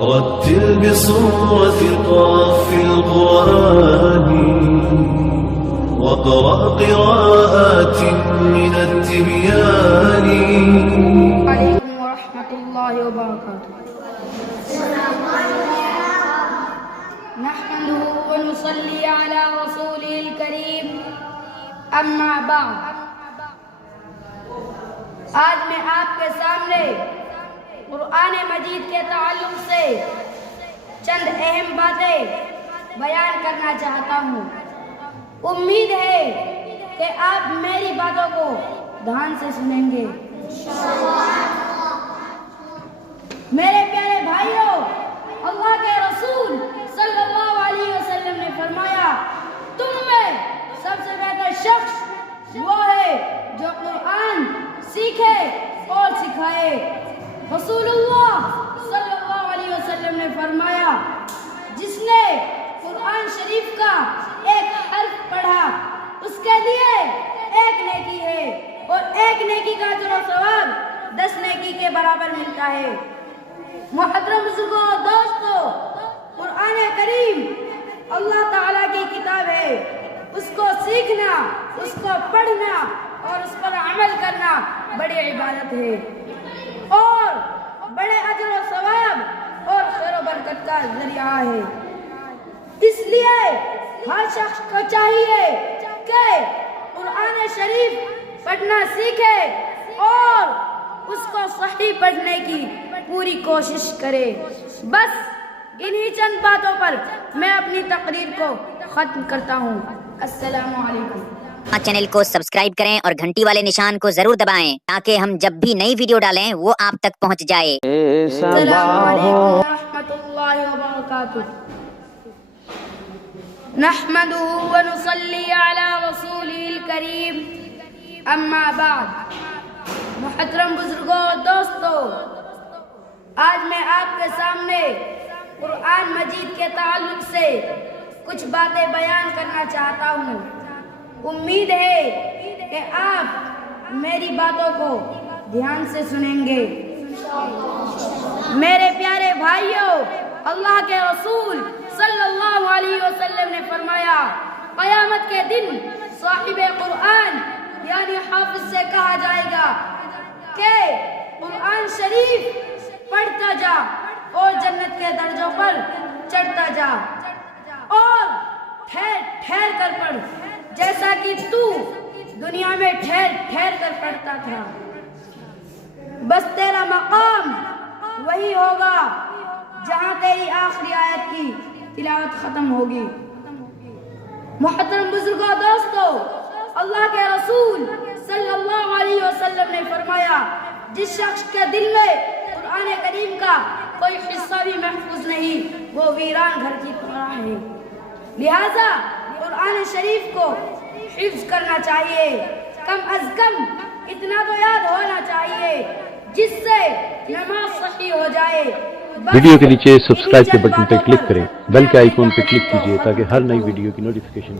رتل بصورة قاف القرآن واقرأ قراءات من التبيان. عليكم ورحمة الله وبركاته. نحمده ونصلي على رسوله الكريم اما بعد. آج میں آپ کے سامنے قرآن مجید کے تعلق سے چند اہم باتیں بیان کرنا چاہتا ہوں. امید ہے کہ آپ میری باتوں کو دھیان سے سنیں گے. میرے پیارے بھائیوں، اللہ کے رسول صلی اللہ علیہ وسلم نے فرمایا، تم میں سب سے بہتر شخص وہ ہے جو قرآن سیکھے اور سکھائے. رسول اللہ صلی اللہ علیہ وسلم نے فرمایا، جس نے قرآن شریف کا ایک حرف پڑھا اس کے لیے ایک نیکی ہے اور ایک نیکی کا اجر و ثواب 10 نیکی کے برابر ملتا ہے. محترم بزرگوں اور دوستو، قرآن کریم اللہ تعالیٰ کی کتاب ہے. اس کو سیکھنا، اس کو پڑھنا اور اس پر عمل کرنا بڑی عبادت ہے اور بڑے اجر و ثواب اور خیر و برکت کا ذریعہ ہے. اس لیے ہر شخص کو چاہیے کہ قرآن شریف پڑھنا سیکھے اور اس کو صحیح پڑھنے کی پوری کوشش کرے. بس انہی چند باتوں پر میں اپنی تقریر کو ختم کرتا ہوں. السلام علیکم. چینل کو سبسکرائب کریں اور گھنٹی والے نشان کو ضرور دبائیں تاکہ ہم جب بھی نئی ویڈیو ڈالیں وہ آپ تک پہنچ جائے. السلام علیکم ورحمۃ اللہ وبرکاتہ. نحمده ونصلي على رسوله الكريم اما بعد. محترم بزرگوں اور دوستو، آج میں آپ کے سامنے قرآن مجید کے تعلق سے کچھ باتیں بیان کرنا چاہتا ہوں. امید ہے کہ آپ میری باتوں کو دھیان سے سنیں گے. میرے پیارے بھائیوں، اللہ کے رسول صلی اللہ علیہ وسلم نے فرمایا، قیامت کے دن صاحب قرآن یعنی حافظ سے کہا جائے گا کہ قرآن شریف پڑھتا جا اور جنت کے درجوں پر چڑھتا جا اور ٹھہر کر پڑھ جیسا کہ تو دنیا میں ٹھہر کر پڑھتا تھا. بس تیرا مقام وہی ہوگا جہاں تیری آخری آیت کی تلاوت ختم ہوگی. محترم بزرگوں دوستو، اللہ کے رسول صلی اللہ علیہ وسلم نے فرمایا، جس شخص کے دل میں قرآن کریم کا کوئی حصہ بھی محفوظ نہیں وہ ویران گھر کی طرح ہے. لہذا قرآن شریف کو حفظ کرنا چاہیے. کم از کم اتنا تو یاد ہونا چاہیے جس سے نماز صحیح ہو جائے. ویڈیو کے نیچے سبسکرائب کے بٹن پر کلک کریں، بیل کے آئیکن پر کلک کیجیے تاکہ ہر نئی ویڈیو کی نوٹیفیکیشن